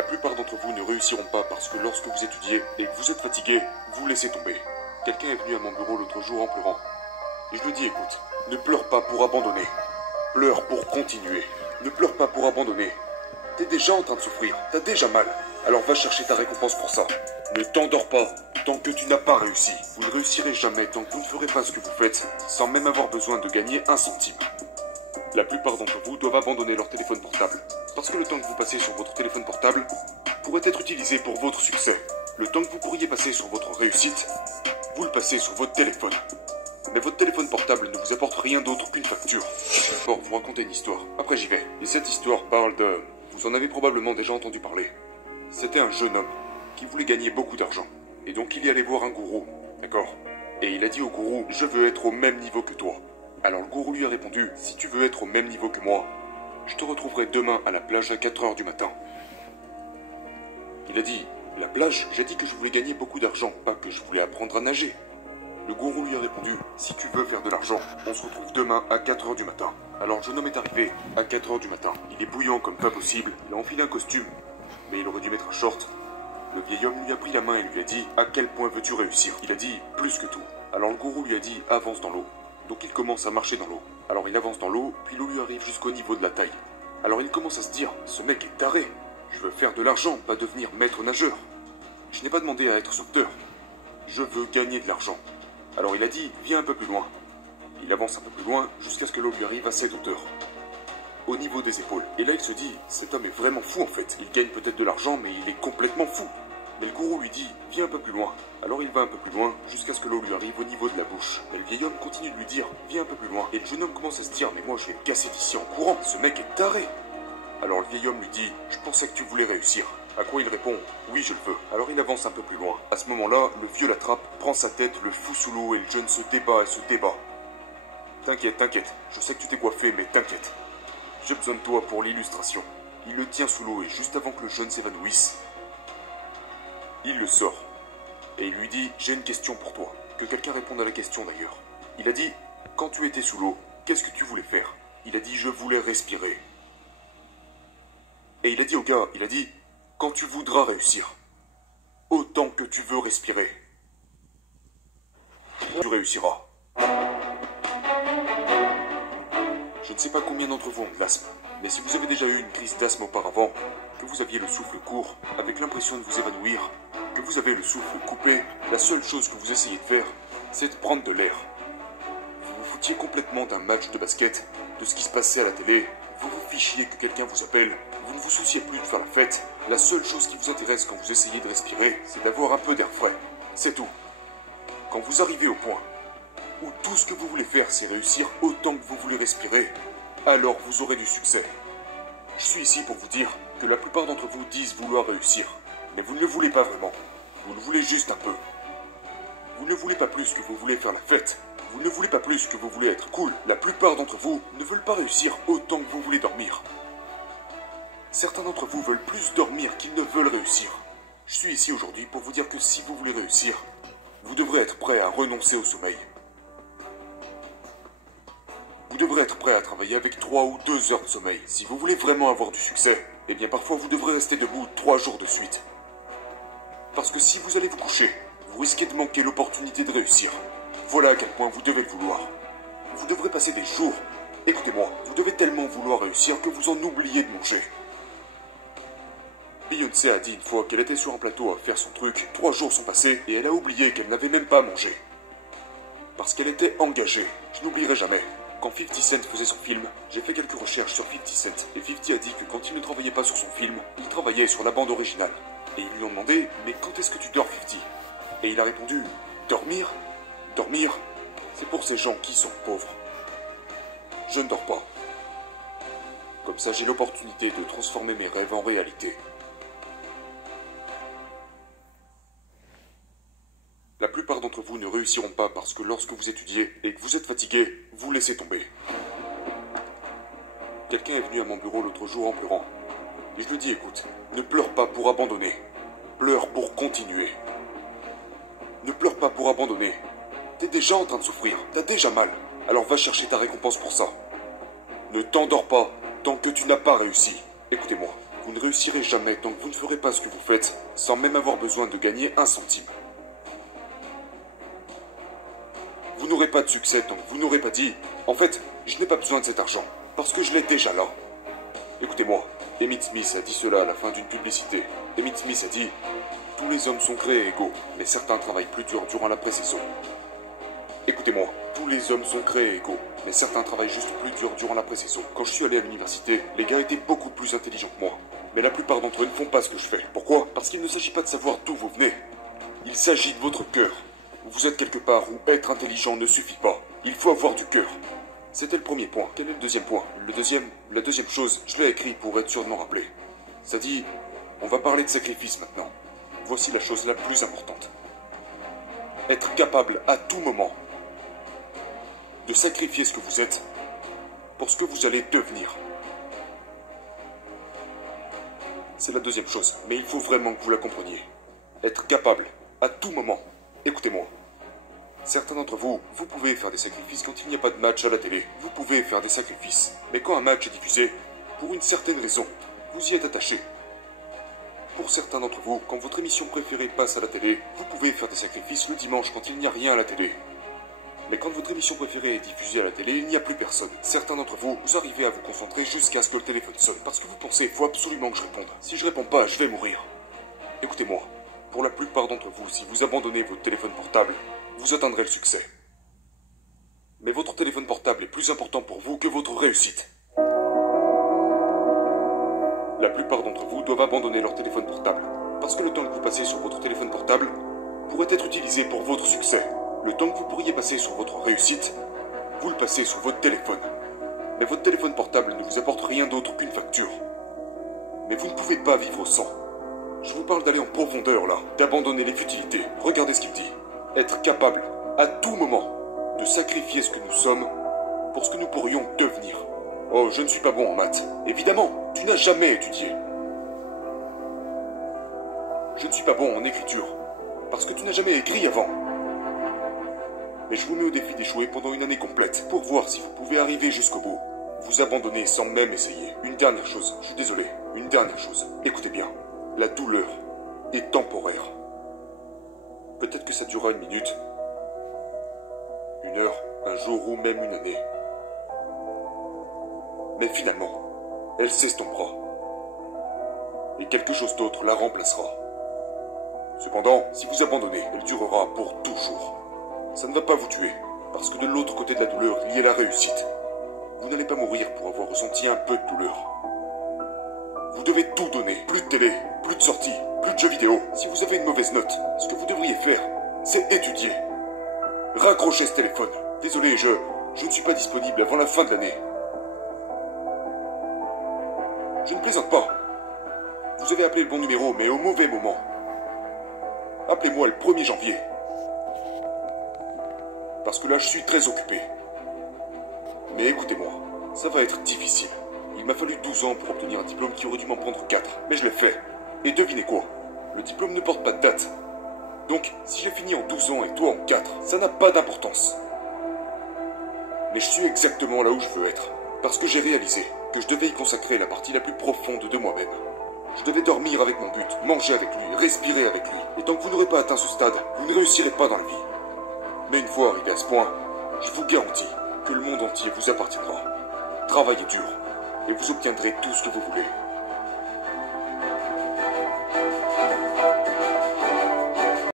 La plupart d'entre vous ne réussiront pas parce que lorsque vous étudiez et que vous êtes fatigué, vous laissez tomber. Quelqu'un est venu à mon bureau l'autre jour en pleurant. Et je lui ai dit, écoute, ne pleure pas pour abandonner. Pleure pour continuer. Ne pleure pas pour abandonner. T'es déjà en train de souffrir, t'as déjà mal. Alors va chercher ta récompense pour ça. Ne t'endors pas tant que tu n'as pas réussi. Vous ne réussirez jamais tant que vous ne ferez pas ce que vous faites, sans même avoir besoin de gagner un centime. La plupart d'entre vous doivent abandonner leur téléphone portable. Parce que le temps que vous passez sur votre téléphone portable pourrait être utilisé pour votre succès. Le temps que vous pourriez passer sur votre réussite, vous le passez sur votre téléphone. Mais votre téléphone portable ne vous apporte rien d'autre qu'une facture. Bon, vous racontez une histoire. Après j'y vais. Et cette histoire parle de... Vous en avez probablement déjà entendu parler. C'était un jeune homme qui voulait gagner beaucoup d'argent. Et donc il est allé voir un gourou, d'accord? Et il a dit au gourou, je veux être au même niveau que toi. Alors le gourou lui a répondu, si tu veux être au même niveau que moi, je te retrouverai demain à la plage à 4 h du matin. Il a dit, la plage, j'ai dit que je voulais gagner beaucoup d'argent, pas que je voulais apprendre à nager. Le gourou lui a répondu, si tu veux faire de l'argent, on se retrouve demain à 4 h du matin. Alors le jeune homme est arrivé à 4 h du matin. Il est bouillant comme pas possible, il a enfilé un costume, mais il aurait dû mettre un short. Le vieil homme lui a pris la main et lui a dit, à quel point veux-tu réussir? Il a dit, plus que tout. Alors le gourou lui a dit, avance dans l'eau. Donc il commence à marcher dans l'eau. Alors il avance dans l'eau, puis l'eau lui arrive jusqu'au niveau de la taille. Alors il commence à se dire, ce mec est taré. Je veux faire de l'argent, pas devenir maître nageur. Je n'ai pas demandé à être sauveteur. Je veux gagner de l'argent. Alors il a dit, viens un peu plus loin. Il avance un peu plus loin, jusqu'à ce que l'eau lui arrive à cette hauteur. Au niveau des épaules. Et là il se dit, cet homme est vraiment fou en fait. Il gagne peut-être de l'argent, mais il est complètement fou. Mais le gourou lui dit, viens un peu plus loin. Alors il va un peu plus loin, jusqu'à ce que l'eau lui arrive au niveau de la bouche. Mais le vieil homme continue de lui dire, viens un peu plus loin. Et le jeune homme commence à se dire, mais moi je vais me casser d'ici en courant, ce mec est taré. Alors le vieil homme lui dit, je pensais que tu voulais réussir. À quoi il répond, oui je le veux. Alors il avance un peu plus loin. À ce moment-là, le vieux l'attrape, prend sa tête, le fout sous l'eau et le jeune se débat et se débat. T'inquiète, t'inquiète, je sais que tu t'es coiffé, mais t'inquiète. J'ai besoin de toi pour l'illustration. Il le tient sous l'eau et juste avant que le jeune s'évanouisse, il le sort. Et il lui dit, j'ai une question pour toi. Que quelqu'un réponde à la question d'ailleurs. Il a dit, quand tu étais sous l'eau, qu'est-ce que tu voulais faire? Il a dit, je voulais respirer. Et il a dit au gars, il a dit, quand tu voudras réussir, autant que tu veux respirer, tu réussiras. Je ne sais pas combien d'entre vous ont de l'asthme, mais si vous avez déjà eu une crise d'asthme auparavant, que vous aviez le souffle court, avec l'impression de vous évanouir, que vous avez le souffle coupé, la seule chose que vous essayez de faire, c'est de prendre de l'air. Vous vous foutiez complètement d'un match de basket, de ce qui se passait à la télé, vous vous fichiez que quelqu'un vous appelle, vous ne vous souciez plus de faire la fête, la seule chose qui vous intéresse quand vous essayez de respirer, c'est d'avoir un peu d'air frais. C'est tout. Quand vous arrivez au point où tout ce que vous voulez faire, c'est réussir autant que vous voulez respirer, alors vous aurez du succès. Je suis ici pour vous dire que la plupart d'entre vous disent vouloir réussir, mais vous ne le voulez pas vraiment. Vous le voulez juste un peu. Vous ne voulez pas plus que vous voulez faire la fête. Vous ne voulez pas plus que vous voulez être cool. La plupart d'entre vous ne veulent pas réussir autant que vous voulez dormir. Certains d'entre vous veulent plus dormir qu'ils ne veulent réussir. Je suis ici aujourd'hui pour vous dire que si vous voulez réussir, vous devrez être prêt à renoncer au sommeil. Vous devrez être prêt à travailler avec 3 ou 2 heures de sommeil. Si vous voulez vraiment avoir du succès, eh bien parfois vous devrez rester debout 3 jours de suite. Parce que si vous allez vous coucher, vous risquez de manquer l'opportunité de réussir. Voilà à quel point vous devez le vouloir. Vous devrez passer des jours. Écoutez-moi, vous devez tellement vouloir réussir que vous en oubliez de manger. Beyoncé a dit une fois qu'elle était sur un plateau à faire son truc, 3 jours sont passés et elle a oublié qu'elle n'avait même pas mangé. Parce qu'elle était engagée. Je n'oublierai jamais. Quand 50 Cent faisait son film, j'ai fait quelques recherches sur 50 Cent et 50 a dit que quand il ne travaillait pas sur son film, il travaillait sur la bande originale. Et ils lui ont demandé, mais quand est-ce que tu dors 50? Et il a répondu, dormir? Dormir, c'est pour ces gens qui sont pauvres. Je ne dors pas. Comme ça, j'ai l'opportunité de transformer mes rêves en réalité. La plupart d'entre vous ne réussiront pas parce que lorsque vous étudiez et que vous êtes fatigué, vous laissez tomber. Quelqu'un est venu à mon bureau l'autre jour en pleurant. Et je lui ai dit, écoute, ne pleure pas pour abandonner. Pleure pour continuer. Ne pleure pas pour abandonner. T'es déjà en train de souffrir, t'as déjà mal. Alors va chercher ta récompense pour ça. Ne t'endors pas tant que tu n'as pas réussi. Écoutez-moi, Vous ne réussirez jamais tant que vous ne ferez pas ce que vous faites, sans même avoir besoin de gagner un centime. Vous n'aurez pas de succès tant que vous n'aurez pas dit « En fait, je n'ai pas besoin de cet argent, parce que je l'ai déjà là. » Écoutez-moi, Emmitt Smith a dit cela à la fin d'une publicité. Emmitt Smith a dit « Tous les hommes sont créés égaux, mais certains travaillent plus dur durant la pré-saison. » Écoutez-moi, tous les hommes sont créés égaux, mais certains travaillent juste plus dur durant la pré-saison. Quand je suis allé à l'université, les gars étaient beaucoup plus intelligents que moi. Mais la plupart d'entre eux ne font pas ce que je fais. Pourquoi? Parce qu'il ne s'agit pas de savoir d'où vous venez. Il s'agit de votre cœur. Vous êtes quelque part où être intelligent ne suffit pas. Il faut avoir du cœur. C'était le premier point. Quel est le deuxième point? La deuxième chose, je l'ai écrit pour être sûr de m'en rappeler. Ça dit, on va parler de sacrifice maintenant. Voici la chose la plus importante. Être capable à tout moment de sacrifier ce que vous êtes pour ce que vous allez devenir. C'est la deuxième chose, mais il faut vraiment que vous la compreniez. Être capable à tout moment. Écoutez-moi. Certains d'entre vous, vous pouvez faire des sacrifices quand il n'y a pas de match à la télé. Vous pouvez faire des sacrifices. Mais quand un match est diffusé, pour une certaine raison, vous y êtes attaché. Pour certains d'entre vous, quand votre émission préférée passe à la télé, vous pouvez faire des sacrifices le dimanche quand il n'y a rien à la télé. Mais quand votre émission préférée est diffusée à la télé, il n'y a plus personne. Certains d'entre vous, vous arrivez à vous concentrer jusqu'à ce que le téléphone sonne. Parce que vous pensez, il faut absolument que je réponde. Si je réponds pas, je vais mourir. Écoutez-moi. Pour la plupart d'entre vous, si vous abandonnez votre téléphone portable, vous atteindrez le succès. Mais votre téléphone portable est plus important pour vous que votre réussite. La plupart d'entre vous doivent abandonner leur téléphone portable. Parce que le temps que vous passez sur votre téléphone portable pourrait être utilisé pour votre succès. Le temps que vous pourriez passer sur votre réussite, vous le passez sur votre téléphone. Mais votre téléphone portable ne vous apporte rien d'autre qu'une facture. Mais vous ne pouvez pas vivre sans. Je vous parle d'aller en profondeur là, d'abandonner les futilités. Regardez ce qu'il dit. Être capable, à tout moment, de sacrifier ce que nous sommes pour ce que nous pourrions devenir. Oh, je ne suis pas bon en maths. Évidemment, tu n'as jamais étudié. Je ne suis pas bon en écriture, parce que tu n'as jamais écrit avant. Mais je vous mets au défi d'échouer pendant une année complète, pour voir si vous pouvez arriver jusqu'au bout. Vous abandonner sans même essayer. Une dernière chose, je suis désolé, une dernière chose. Écoutez bien, la douleur est temporaire. Peut-être que ça durera une minute, une heure, un jour ou même une année. Mais finalement, elle s'estompera. Et quelque chose d'autre la remplacera. Cependant, si vous abandonnez, elle durera pour toujours. Ça ne va pas vous tuer, parce que de l'autre côté de la douleur, il y a la réussite. Vous n'allez pas mourir pour avoir ressenti un peu de douleur. Vous devez tout donner. Plus de télé, plus de sorties, plus de jeux vidéo. Si vous avez une mauvaise note, ce que vous devriez faire, c'est étudier. Raccrochez ce téléphone. Désolé, je ne suis pas disponible avant la fin de l'année. Je ne plaisante pas. Vous avez appelé le bon numéro, mais au mauvais moment. Appelez-moi le 1er janvier. Parce que là, je suis très occupé. Mais écoutez-moi, ça va être difficile. Il m'a fallu 12 ans pour obtenir un diplôme qui aurait dû m'en prendre 4. Mais je l'ai fait. Et devinez quoi? Le diplôme ne porte pas de date. Donc, si j'ai fini en 12 ans et toi en 4, ça n'a pas d'importance. Mais je suis exactement là où je veux être. Parce que j'ai réalisé que je devais y consacrer la partie la plus profonde de moi-même. Je devais dormir avec mon but, manger avec lui, respirer avec lui. Et tant que vous n'aurez pas atteint ce stade, vous ne réussirez pas dans la vie. Mais une fois arrivé à ce point, je vous garantis que le monde entier vous appartiendra. Travaillez dur, et vous obtiendrez tout ce que vous voulez.